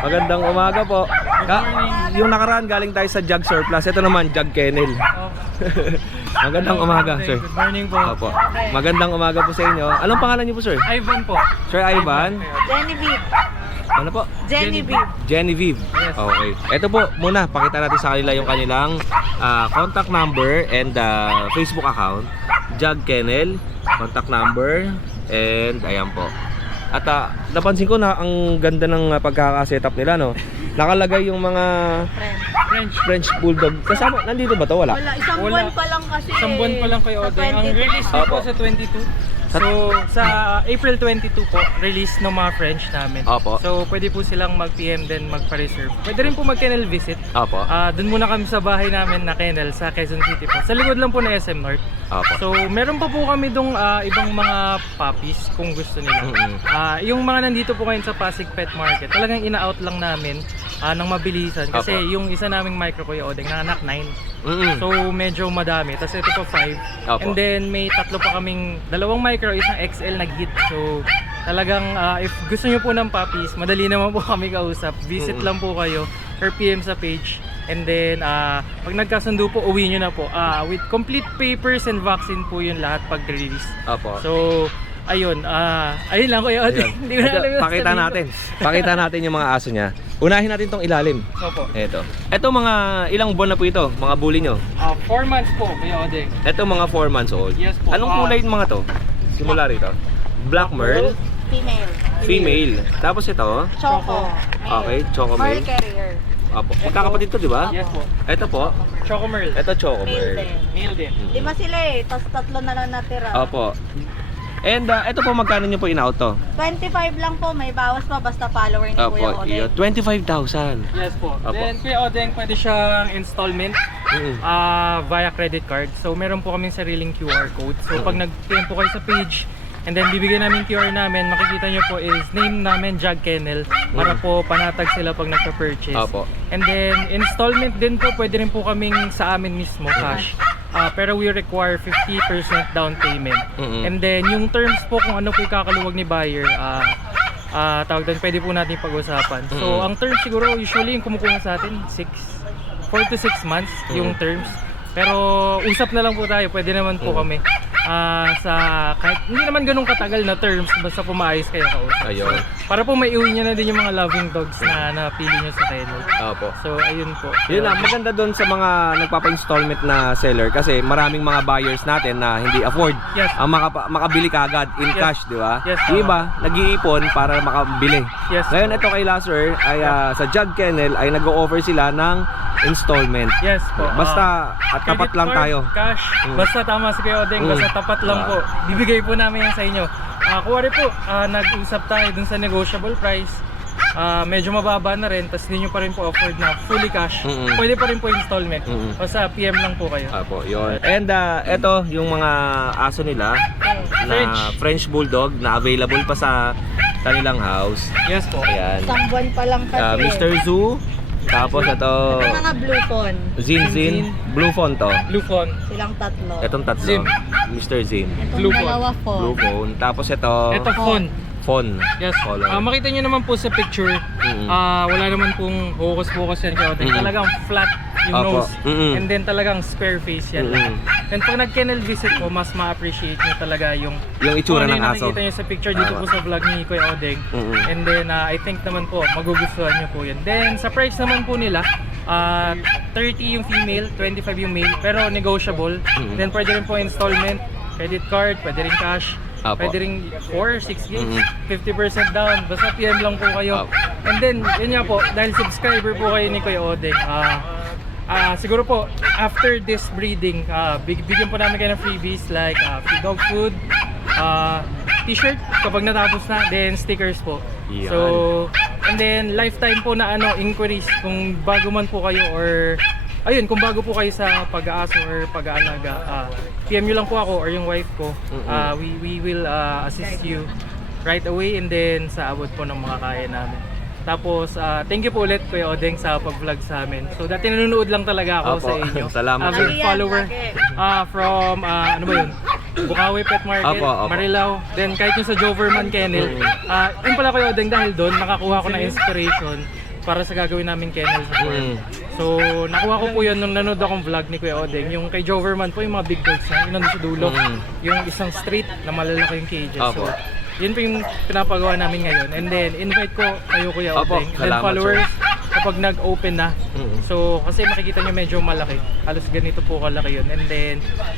Magandang umaga po. Yung nakaraan galing tayo sa Jug Surplus. Ito naman, Jug Kennel. Magandang umaga, sir. Good morning po. Opo. Magandang umaga po sa inyo. Anong pangalan niyo po, sir? Ivan po. Sir Ivan? Genevieve. Ano po? Genevieve. Genevieve. Yes. Okay. Ito po, muna, pakita natin sa kanila yung kanilang contact number and Facebook account. Jug Kennel, contact number, and ayan po. At napansin ko na ang ganda ng pagkaka-setup nila, no? Nakalagay yung mga French Bulldog. Kasama, nandito ba to? Wala? Wala, isang Wala. buwan pa lang kasi. Isang buwan pa lang kayo. Sa Odeng. Ang 22. release niyo po Opo. sa 22. So, sa April 22 po, release ng mga French namin. Opo. So, pwede po silang mag-PM then magpa-reserve. Pwede rin po mag-kennel visit. Opo. Doon muna kami sa bahay namin na kennel sa Quezon City po. Sa likod lang po ng SM North. Opo. So, meron pa po kami dong ibang mga puppies kung gusto nila. Yung mga nandito po ngayon sa Pasig Pet Market, talagang ina-out lang namin ng mabilisan. Kasi Opo. yung isa naming micro Kuya Odeng, nanganak 9. Mm-mm. So, medyo madami. Tapos ito po 5. Opo. And then may tatlo pa kaming, dalawang micro, isang XL nag-hit. So, talagang if gusto nyo po ng puppies, madali naman po kami kausap. Visit lang po kayo or PM sa page. And then, pag nagkasundo po, uwi nyo na po. With complete papers and vaccine po yun lahat pag-release. Opo. So, ayun. Ayun lang Kuya Odeng. Hindi ko na alam yung Pakita sasabihin ko. natin. Pakita natin yung mga aso niya. Unahin natin tong ilalim. Opo. Ito mga ilang buwan na po ito, mga bully nyo. 4 months po Kuya Odeng. Ito mga 4 months old. Yes po. Anong kulay yung mga to? Simula rito. Black Merle, Female. female. Tapos ito, Choco. Male. okay, Choco Pearl Male. Carrier. Apo. Magkakapatid to, di ba? Yes po. Ito po, Choco Merle. ito Choco Male Merle. din. Male din. Lima sila eh. Tapos tatlo na lang natira. Opo. And ito po magkano nyo po in-out to? 25 lang po. May bawas pa basta follower ni Kuya Opo, Odeng. 25,000. Yes po. Apo. Then Kuya Odeng, pwede siyang installment via credit card. So meron po kaming sariling QR code. So pag nag-PM po kayo sa page, and then bibigyan namin QR namin, makikita nyo po is name namin Jug Kennel para po panatag sila pag nagpa-purchase. Opo. And then installment din po, pwede rin po kaming sa amin mismo cash. Pero we require 50% down payment. And then yung terms po kung ano po yung kakaluwag ni buyer, tawag doon, pwede po natin pag-usapan. So ang terms siguro usually yung kumukuha sa atin 4 to 6 months yung terms. Pero usap na lang po tayo, pwede naman po kami sa kahit hindi naman ganun katagal na terms, basta pumaayos kayo kausap. Ayun. So, para po maiuwi nyo na din yung mga loving dogs na napili nyo sa kennel. Opo. So ayun po. Yun lang, maganda doon sa mga nagpapa-installment na seller kasi maraming mga buyers natin na hindi afford Yes. ang makabili kagad in Yes. cash, di ba? Yes, Yung iba, nag-iipon para makabili. Yes. Ngayon ito kay Lazar ay sa Jug Kennel ay nag-o-offer sila ng installment. Yes po. Basta at tapat Credit lang card, tayo. Cash. Basta tama si Kuya Odeng, basta tapat lang po. Bibigay po namin yan sa inyo. Kuwari po, nag-usap tayo dun sa negotiable price. Medyo mababa na rin, tapos hindi nyo pa rin po afford na fully cash. Pwede pa rin po installment. Basta PM lang po kayo. Apo, yun. And ito yung mga aso nila na French Bulldog na available pa sa kanilang house. Yes po. Ayan. Isang buwan pa lang kasi. Mr. Zoo. Tapos ito Ito mga blue phone. Zin. Blue phone to. Blue phone. Silang tatlo. Itong tatlo. Zin. Mr. Zin. Itong blue phone. dalawa Blue phone. phone. Tapos ito Ito phone. phone. Yes. Color. Makita nyo naman po sa picture, wala naman pong focus yan Kuya Odeng. Talagang flat yung Opo. nose. And then talagang square face yan. And pag nag-kennel visit po, mas ma-appreciate nyo talaga yung Yung itsura kung ng ano yung aso. nakikita nyo sa picture dito po sa vlog ni Kuya Odeng. And then I think naman po magugustuhan nyo po yun. Then sa price naman po nila, 30 yung female, 25 yung male, pero negotiable. Then pwede rin po installment, credit card, pwede rin cash. Apo. Pwede rin 4, 6 gigs, 50% down. Basta PM lang po kayo. Apo. And then, yun nga po, dahil subscriber po kayo ni Kuya Odeng, siguro po, after this breeding, bigyan po namin kayo ng freebies like free dog food, t-shirt kapag natapos na, then stickers po. Yan. So, and then lifetime po na inquiries kung bago man po kayo or ayun, kung bago po kayo sa pag-aaso or pag-aalaga, PM nyo lang po ako or yung wife ko. We will assist you right away and then sa abot po ng mga kaya namin. Tapos, thank you po ulit Kuya Odeng sa pag-vlog sa amin. So, dati nanonood lang talaga ako Opo. sa inyo. Salamat, Big sir. follower from, ano ba yun? Bukawi Pet Market, Opo. Marilao. Then, kahit yung sa Joverman Kennel. Yun pala Kuya Odeng, dahil doon, nakakuha ko ng inspiration para sa gagawin namin kennel sa farm. So, nakuha ko po yun nung nanood akong vlog ni Kuya Odeng. Yung kay Joverman po, yung mga big dogs na, yun nandun sa dulo. Yung isang straight na malalaki yung cages. Opo. So, yun po yung pinapagawa namin ngayon. And then, invite ko kayo Kuya Opo, Odeng. And then salamat, followers, kapag nag-open na. So, kasi makikita nyo medyo malaki. Halos ganito po kalaki yun. And then,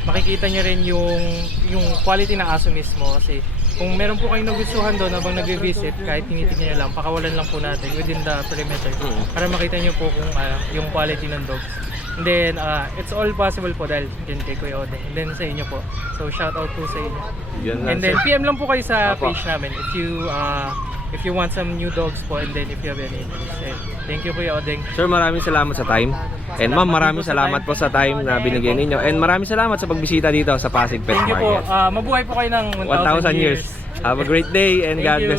makikita nyo rin yung quality ng aso mismo. Kasi, kung meron po kayong nagustuhan doon habang nag-visit, kahit tinitignan nyo lang, pakawalan lang po natin within the perimeter. Para makita nyo po kung yung quality ng dogs. And then, it's all possible po dahil din kay Kuya Odeng. And then sa inyo po. So, shout out po sa inyo. Yun lang, And then, sir. PM lang po kayo sa Opo. page namin if you want some new dogs po, and then if you have any interest. And thank you Kuya Odeng. Sir, maraming salamat sa time. And ma'am, maraming salamat po sa time na binigyan ninyo. And maraming salamat sa pagbisita dito sa Pasig Pet Thank you po. Market. Mabuhay po kayo ng 1,000 years. Have a great day and Thank God you. bless.